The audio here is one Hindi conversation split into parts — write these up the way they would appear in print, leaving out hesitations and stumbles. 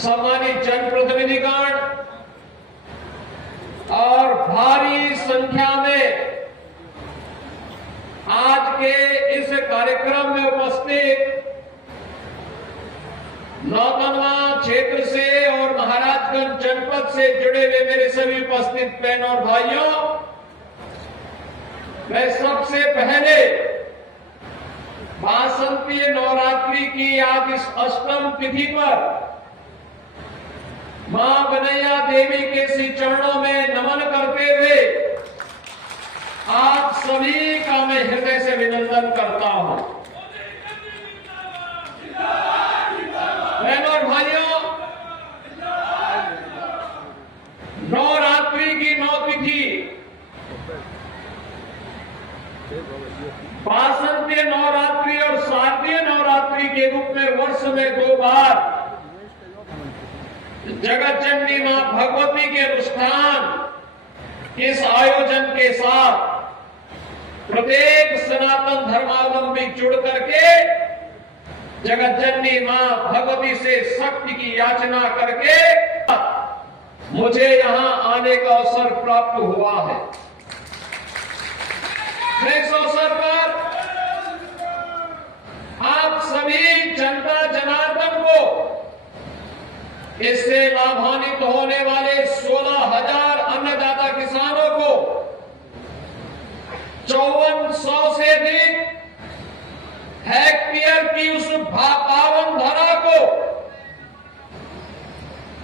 सम्मानित जनप्रतिनिधिगण और भारी संख्या में आज के इस कार्यक्रम में उपस्थित नौतनवा क्षेत्र से और महाराजगंज जनपद से जुड़े हुए मेरे सभी उपस्थित बहनों और भाइयों, मैं सबसे पहले वासंतीय नवरात्रि की आज इस अष्टम तिथि पर मां बनैया देवी के श्री चरणों में नमन करते हुए आप सभी का मैं हृदय से अभिनंदन करता हूं। बहनों और भाइयों, नवरात्रि की 9 तिथि वासंतीय नवरात्रि और शारदीय नवरात्रि के रूप में वर्ष में 2 बार जगत जननी मां भगवती के अनुष्ठान इस आयोजन के साथ प्रत्येक सनातन धर्मावलंबी जुड़ करके जगत जननी मां भगवती से शक्ति की याचना करके मुझे यहां आने का अवसर प्राप्त हुआ है। इस अवसर पर आप सभी जनता जनार्दन को इससे लाभान्वित होने वाले 16,000 अन्नदाता किसानों को 5400 से अधिक हेक्टेयर की उस पावन धरा को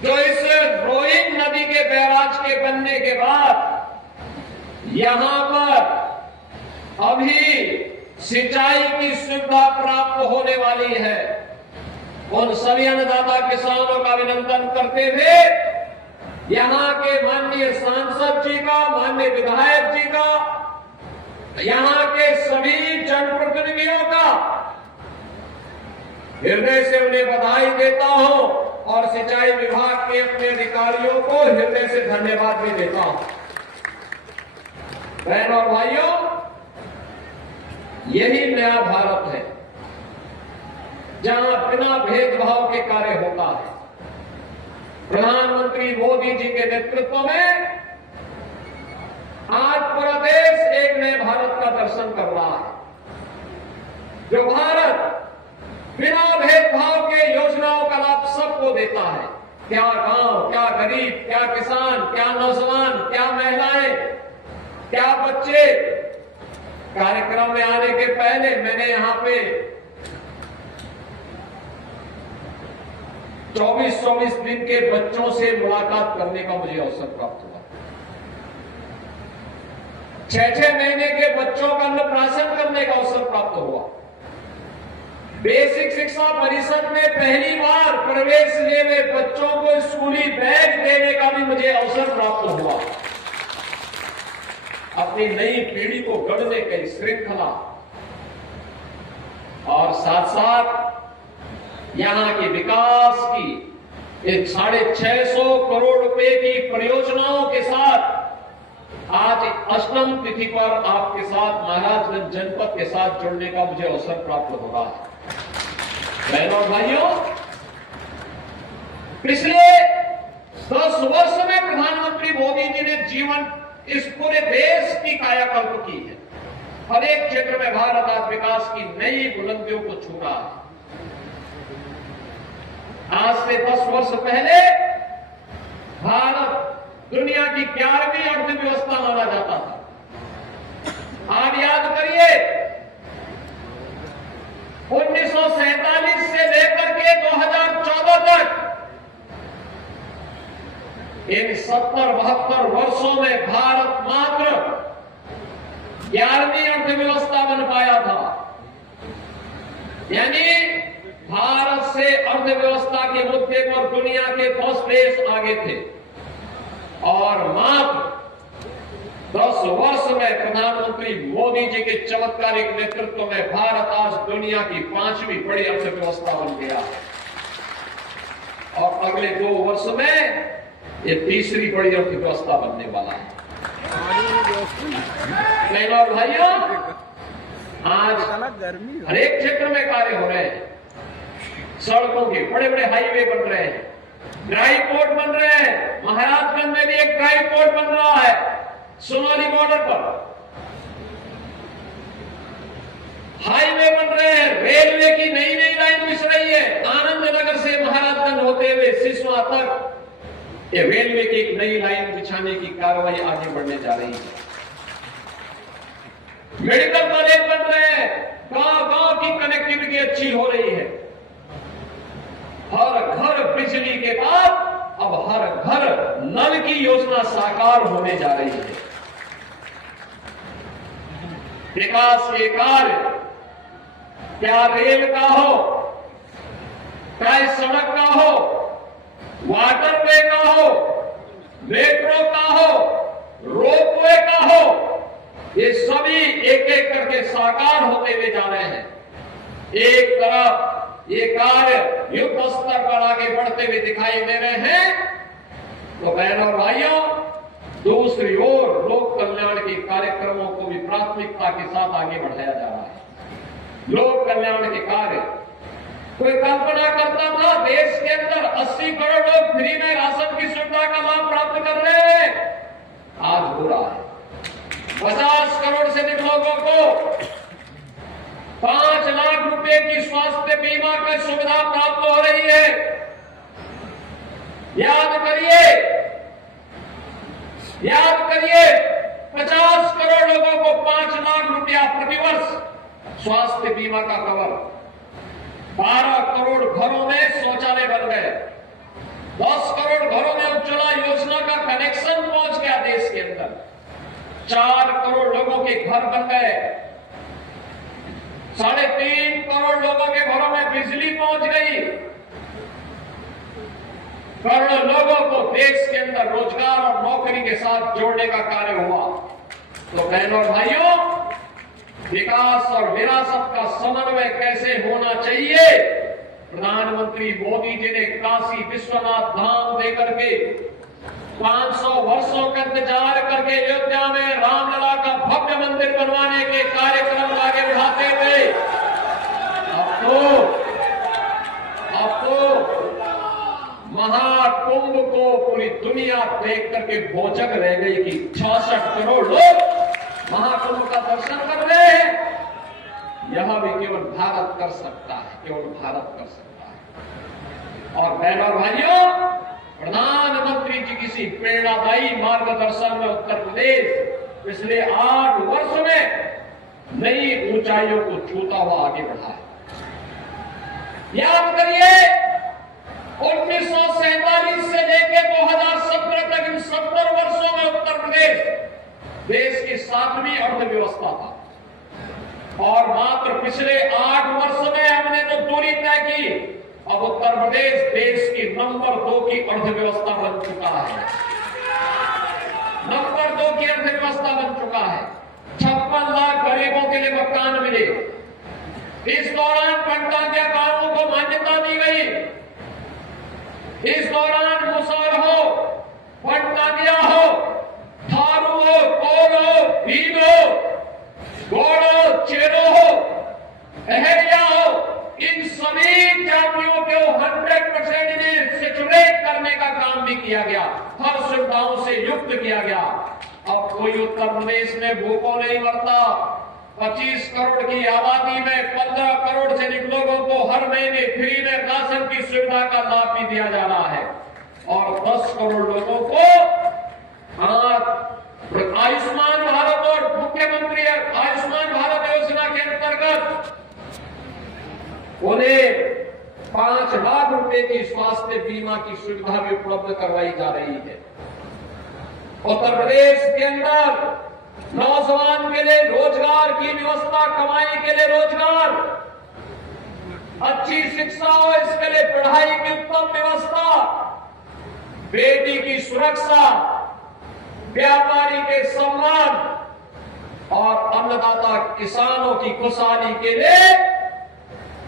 जो इस रोइंग नदी के बैराज के बनने के बाद यहां पर अभी सिंचाई की सुविधा प्राप्त होने वाली है, उन सभी अन्नदाता किसानों का अभिनंदन करते हुए यहां के माननीय सांसद जी का, माननीय विधायक जी का, यहां के सभी जनप्रतिनिधियों का हृदय से उन्हें बधाई देता हूं और सिंचाई विभाग के अपने अधिकारियों को हृदय से धन्यवाद भी देता हूं। बहनों और भाइयों, यही नया भारत है जहां बिना भेदभाव के कार्य होता है। प्रधानमंत्री मोदी जी के नेतृत्व में आज पूरा देश एक नए भारत का दर्शन कर रहा है, जो भारत बिना भेदभाव के योजनाओं का लाभ सबको देता है। क्या गांव, क्या गरीब, क्या किसान, क्या नौजवान, क्या महिलाएं, क्या बच्चे। कार्यक्रम में आने के पहले मैंने यहां पे 24-24 दिन के बच्चों से मुलाकात करने का मुझे अवसर प्राप्त हुआ। 6-6 महीने के बच्चों का अन्नप्राशन करने का अवसर प्राप्त हुआ। बेसिक शिक्षा परिषद में पहली बार प्रवेश लिए हुए बच्चों को स्कूली बैग देने का भी मुझे अवसर प्राप्त हुआ। अपनी नई पीढ़ी को गढ़ने की श्रृंखला और साथ साथ यहां के विकास की एक 650 करोड़ रुपए की परियोजनाओं के साथ आज अष्टम तिथि पर आपके साथ महाराजगंज जनपद के साथ जुड़ने का मुझे अवसर प्राप्त हो रहा है। बहनों और भाइयों, पिछले 10 वर्ष में प्रधानमंत्री मोदी जी ने जीवन इस पूरे देश की कायाकल्प की है। हर एक क्षेत्र में भारत आज विकास की नई बुलंदियों को छू रहा है। आज से 10 वर्ष पहले भारत दुनिया की 11वीं अर्थव्यवस्था माना जाता था। आप याद करिए, 1947 से लेकर के 2014 तक इन 70-72 वर्षों में भारत मात्र 11वीं अर्थव्यवस्था बन पाया था। यानी भारत से अर्थव्यवस्था के मुद्दे पर दुनिया के 10 देश आगे थे और मात्र 10 वर्ष में प्रधानमंत्री मोदी जी के चमत्कारिक नेतृत्व में भारत आज दुनिया की 5वीं बड़ी अर्थव्यवस्था बन गया और अगले 2 वर्ष में ये 3री बड़ी अर्थव्यवस्था बनने वाला है। बहनों और भाइयों, आज हर एक क्षेत्र में कार्य हो रहे हैं। सड़कों के बड़े बड़े हाईवे बन रहे हैं, ड्राई पोर्ट बन रहे हैं। महाराजगंज में भी एक ड्राई पोर्ट बन रहा है सोनाली बॉर्डर पर। हाईवे बन रहे हैं, रेलवे की नई नई लाइन बिछ रही है। आनंद नगर से महाराजगंज होते हुए सिसवा तक ये रेलवे की एक नई लाइन बिछाने की कार्रवाई आगे बढ़ने जा रही है। मेडिकल कॉलेज बन रहे हैं, गांव गांव की कनेक्टिविटी अच्छी हो रही है। हर घर बिजली के बाद अब हर घर नल की योजना साकार होने जा रही है। विकास के कार्य, क्या रेल का हो, चाहे सड़क का हो, वाटरवे का हो, मेट्रो का हो, रोपवे का हो, ये सभी एक एक करके साकार होते हुए जा रहे हैं। एक तरफ ये कार्य युद्ध स्तर पर आगे बढ़ते हुए दिखाई दे रहे हैं, तो बहनों और भाइयों, दूसरी ओर लोक कल्याण के कार्यक्रमों को भी प्राथमिकता के साथ आगे बढ़ाया जा रहा है। लोक कल्याण के कार्य, कोई कल्पना करता था देश के अंदर 80 करोड़ लोग फ्री में राशन की सुविधा का लाभ प्राप्त कर रहे हैं? आज हो रहा है। 50 करोड़ से अधिक लोगों को 5 लाख रुपए की स्वास्थ्य बीमा की सुविधा प्राप्त हो रही है। याद करिए 50 करोड़ लोगों को 5 लाख रुपया प्रतिवर्ष स्वास्थ्य बीमा का कवर। 12 करोड़ घरों में शौचालय बन गए। 10 करोड़ घरों में उज्ज्वला योजना का कनेक्शन पहुंच गया देश के अंदर। 4 करोड़ लोगों के घर बन गए। 3.5 करोड़ लोगों के घरों में बिजली पहुंच गई। करोड़ों लोगों को देश के अंदर रोजगार और नौकरी के साथ जोड़ने का कार्य हुआ। तो बहनों और भाइयों, विकास और विरासत का समन्वय कैसे होना चाहिए, प्रधानमंत्री मोदी जी ने काशी विश्वनाथ धाम देकर के 500 वर्षों का इंतजार करके अयोध्या में रामलला का भव्य मंदिर बनवाने के कार्यक्रम को आगे बढ़ाते हुए अब तो महाकुंभ को पूरी दुनिया देख करके भोचक रह गई कि 66 करोड़ लोग महाकुंभ का दर्शन कर रहे हैं। यह भी केवल भारत कर सकता है, केवल भारत कर सकता है। और बहनों और भाइयों, प्रधानमंत्री जी किसी प्रेरणादायी मार्गदर्शन में उत्तर प्रदेश पिछले 8 वर्ष में नई ऊंचाइयों को छूता हुआ आगे बढ़ा है। याद करिए 1947 से लेकर 2017 तक इन 70 वर्षों में उत्तर प्रदेश देश की 7वीं अर्थव्यवस्था था और मात्र पिछले 8 वर्ष में हमने तो दूरी तय की। अब उत्तर प्रदेश देश की नंबर 2 की अर्थव्यवस्था बन चुका है। नंबर 2 की अर्थव्यवस्था बन चुका है। 56 लाख गरीबों के लिए मकान मिले। इस दौरान पंचायत गांवों को मान्यता दी गई। इस दौरान मुसहर हो, पटनागिया हो, थारू हो, कोल हो, भील हो, गौड़ हो, चेरो हो, अहरिया हो, इन सभी जातियों को 100% में सेचुरेट करने का काम भी किया गया। हर सुविधाओं से युक्त किया गया। अब कोई उत्तर प्रदेश में भूखों नहीं मरता। 25 करोड़ की आबादी में 15 करोड़ से अधिक लोगों को हर महीने फ्री में राशन की सुविधा का लाभ भी दिया जा रहा है और 10 करोड़ लोगों को आयुष्मान भारत और मुख्यमंत्री आयुष्मान भारत योजना के अंतर्गत उन्हें 5 लाख रुपए की स्वास्थ्य बीमा की सुविधा भी उपलब्ध करवाई जा रही है। उत्तर प्रदेश के अंदर नौजवान के लिए रोजगार की व्यवस्था, कमाई के लिए रोजगार, अच्छी शिक्षा हो इसके लिए पढ़ाई की उत्तम व्यवस्था, बेटी की सुरक्षा, व्यापारी के सम्मान और अन्नदाता किसानों की खुशहाली के लिए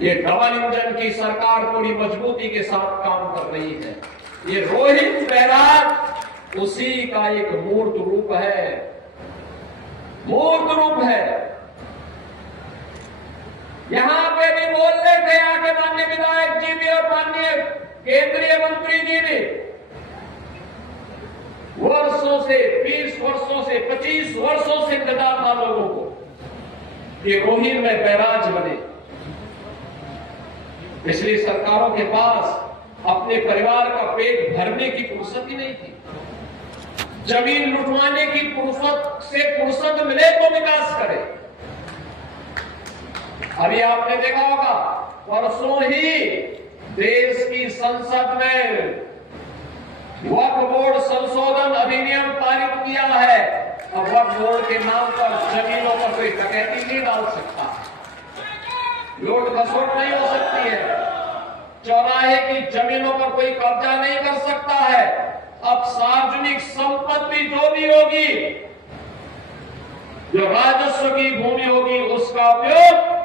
ये डबल इंजन की सरकार पूरी मजबूती के साथ काम कर रही है। ये रोहित बैराज उसी का एक मूर्त रूप है। मूर्त रूप है। यहां पे भी बोल रहे थे आके माननीय विधायक जी भी और माननीय केंद्रीय मंत्री जी ने वर्षों से 20 वर्षों से 25 वर्षों से कहा था लोगों को कि रोहिन में बैराज बने। पिछली सरकारों के पास अपने परिवार का पेट भरने की फुर्सत ही नहीं थी। जमीन लुटवाने की फुर्सत मिले तो विकास करे। अभी आपने देखा होगा परसों ही देश की संसद में वक्फ बोर्ड संशोधन अधिनियम पारित किया है। अब वक्फ बोर्ड के नाम पर जमीनों पर कोई डकैती नहीं डाल सकता, लूट खसोट नहीं हो सकती है, चौराहे की जमीनों पर कोई कब्जा नहीं कर सकता है। अब सार्वजनिक संपत्ति जो भी होगी, जो राजस्व की भूमि होगी, उसका उपयोग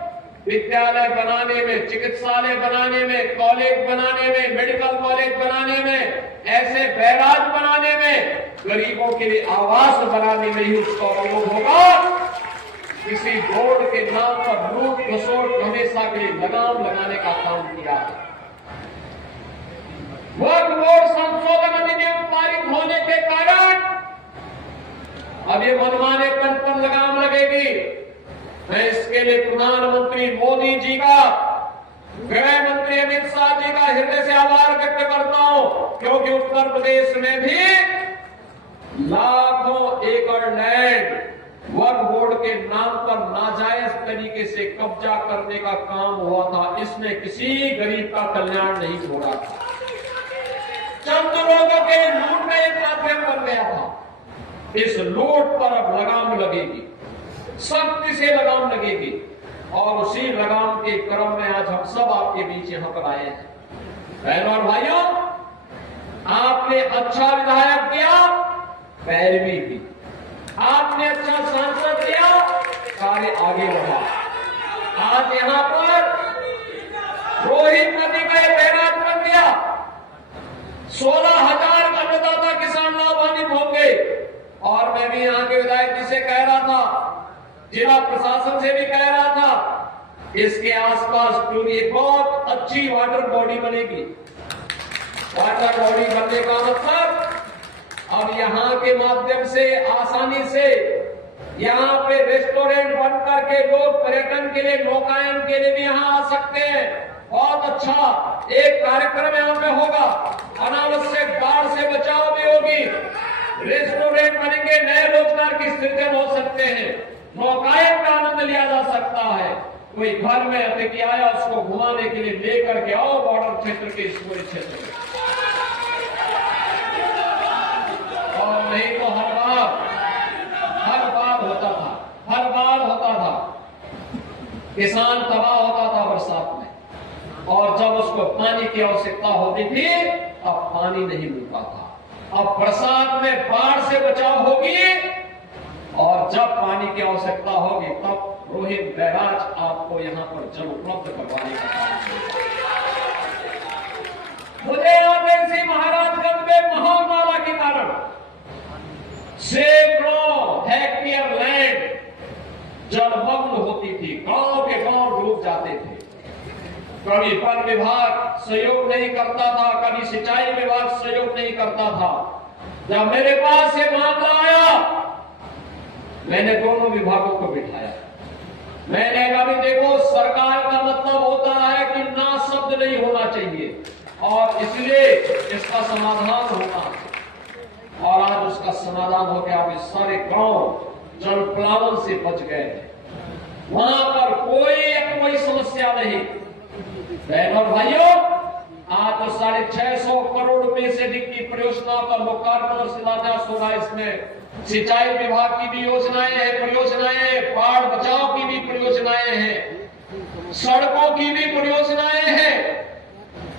विद्यालय बनाने में, चिकित्सालय बनाने में, कॉलेज बनाने में, मेडिकल कॉलेज बनाने में, ऐसे बैराज बनाने में, गरीबों के लिए आवास बनाने में ही उसका उपयोग होगा। किसी बोर्ड के नाम पर लूट खसोट हमेशा के लिए लगाम लगाने का काम किया है। वक्फ बोर्ड संशोधन अधिनियम पारित होने के कारण अब ये मनमाने पन पर लगाम लगेगी। मैं इसके लिए प्रधानमंत्री मोदी जी का, गृह मंत्री अमित शाह जी का हृदय से आभार व्यक्त करता हूं, क्योंकि उत्तर प्रदेश में भी लाखों एकड़ लैंड वक्फ बोर्ड के नाम पर नाजायज तरीके से कब्जा करने का काम हुआ था। इसमें किसी गरीब का कल्याण नहीं हो रहा था, चंद लोगों के लूट का एक माध्यम बन गया था। इस लूट पर अब लगाम लगेगी, सख्ती से लगाम लगेगी, और उसी लगाम के क्रम में आज हम सब आपके बीच यहां पर आए हैं। बहनों और भाइयों, आपने अच्छा विधायक किया, पैरवी की, आपने अच्छा सांसद किया, कार्य आगे बढ़ा। आज यहां पर रोहिन नदी का बैराज बन गया, 16,000 अन्नदाता किसान लाभान्वित होंगे। और मैं भी यहाँ के विधायक जी से कह रहा था, जिला प्रशासन से भी कह रहा था, इसके आसपास पूरी बहुत अच्छी वाटर बॉडी बनेगी। वाटर बॉडी बनने का मतलब अब यहाँ के माध्यम से आसानी से यहाँ पे रेस्टोरेंट बन करके लोग पर्यटन के लिए, नौकायन के लिए भी यहाँ आ सकते हैं। बहुत अच्छा एक कार्यक्रम यहाँ पे होगा, अनावश्यक बाढ़ से बचाव भी होगी, रेस्टोरेंट बनेंगे, नए रोजगार की सृजन हो सकते हैं, नौकायन का आनंद लिया जा सकता है। कोई घर में अतिथि आया, उसको घुमाने के लिए लेकर के आओ बॉर्डर क्षेत्र के इस पूरे क्षेत्र में। और नहीं तो हर बार होता था किसान तबाह होता था बरसात में, और जब उसको पानी की आवश्यकता होती थी अब पानी नहीं मिल पाता। अब बरसात में बाढ़ से बचाव होगी, और जब पानी की आवश्यकता होगी तब रोहिन बैराज आपको यहां पर जल उपलब्ध करवाने का काम करेगा। मुझे याद है इसी महाराजगंज में महामाला के कारण सैकड़ों हेक्टेयर लैंड जलमग्न होती थी, गांव के गांव डूब जाते थे। कभी वन विभाग सहयोग नहीं करता था, कभी सिंचाई विभाग सहयोग नहीं करता था। जब मेरे पास ये मामला आया, मैंने दोनों विभागों को बिठाया। मैंने कहा भी देखो, सरकार का मतलब होता है कि ना शब्द नहीं होना चाहिए, और इसलिए इसका समाधान होना। और आज उसका समाधान हो गया। अब सारे गांव जल प्लावन से बच गए, वहां पर कोई समस्या नहीं। बहनों और भाइयों, आज तो 650 करोड़ रुपए से अधिक की परियोजना का लोकार्पण और शिलान्यास होगा। इसमें सिंचाई विभाग की भी योजनाएं हैं, परियोजनाएं, बाढ़ बचाव की भी परियोजनाएं हैं, सड़कों की भी परियोजनाएं हैं।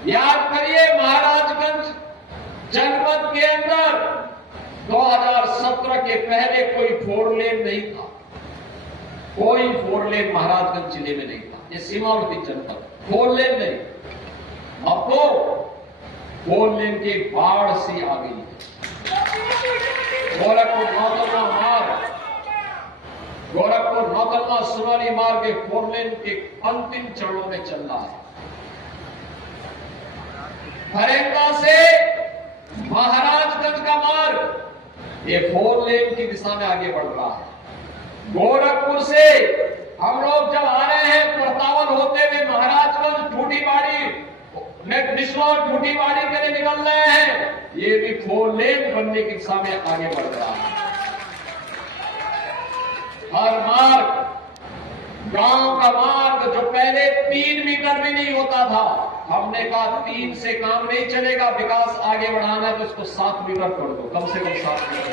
याद करिए, महाराजगंज जनपद के अंदर 2017 के पहले कोई 4 लेन नहीं था, कोई 4 लेन महाराजगंज जिले में नहीं था। ये सीमावर्ती जनपद 4 लेन नहीं, अब तो 4 लेन की बाढ़ सी आ गई है। गोरखपुर नौतलवा सुनौली मार्ग के 4 लेन के अंतिम चरणों में चल रहा है। फरेंगा से महाराजगंज का मार्ग ये 4 लेन की दिशा में आगे बढ़ रहा है। गोरखपुर से हम लोग जब आ रहे हैं प्रतावन होते हुए महाराजगंज ठूठीबाड़ी निचलौर ठूठीबाड़ी के लिए निकल रहे हैं, ये भी 4 लेन बनने की दिशा में आगे बढ़ रहा है। हर मार्ग, गांव का मार्ग जो पहले 3 मीटर भी नहीं होता था, हमने कहा 3 से काम नहीं चलेगा, विकास आगे बढ़ाना है तो इसको 7 मीटर कर दो, कम से कम 7 मीटर।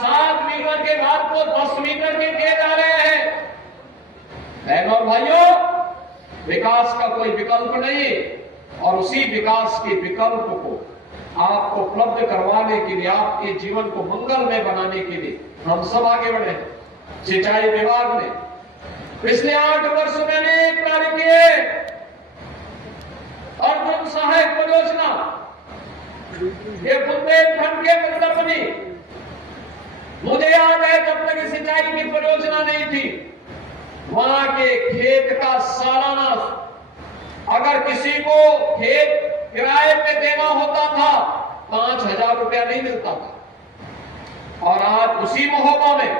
7 मीटर के बाद को 10 मीटर भी किए जा रहे हैं। बहनों और भाइयों, विकास का कोई विकल्प नहीं, और उसी विकास के विकल्प को आपको उपलब्ध करवाने के लिए, आपके जीवन को मंगलमय बनाने के लिए हम सब आगे बढ़े। सिंचाई विभाग ने पिछले 8 वर्ष में अनेक कार्य किए। अर्जुन सहायक परियोजना, ये बुंदेलखंड के अंदर बनी। मुझे याद है जब तक सिंचाई की परियोजना नहीं थी, वहां के खेत का सालाना अगर किसी को खेत किराए पे देना होता था 5,000 रुपया नहीं मिलता था, और आज उसी महोबा में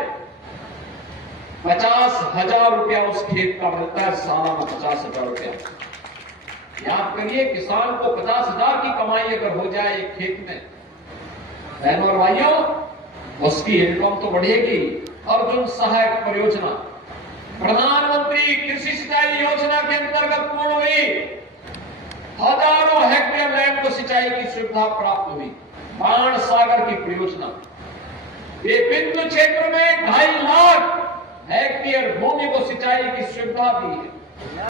50,000 रुपया उस खेत का मिलता है, सालाना 50,000 रुपया। याद करिए, किसान को 50,000 की कमाई अगर हो जाए एक खेत में, बहनों और भाइयों, उसकी इनकम तो बढ़ेगी। अर्जुन सहायक परियोजना प्रधानमंत्री कृषि सिंचाई योजना के अंतर्गत पूर्ण हुई। हजारों हेक्टेयर लैंड को सिंचाई की सुविधा प्राप्त हुई। बाण सागर की परियोजना, ये बिंदु क्षेत्र में 2.5 लाख हेक्टेयर भूमि को सिंचाई की सुविधा दी है।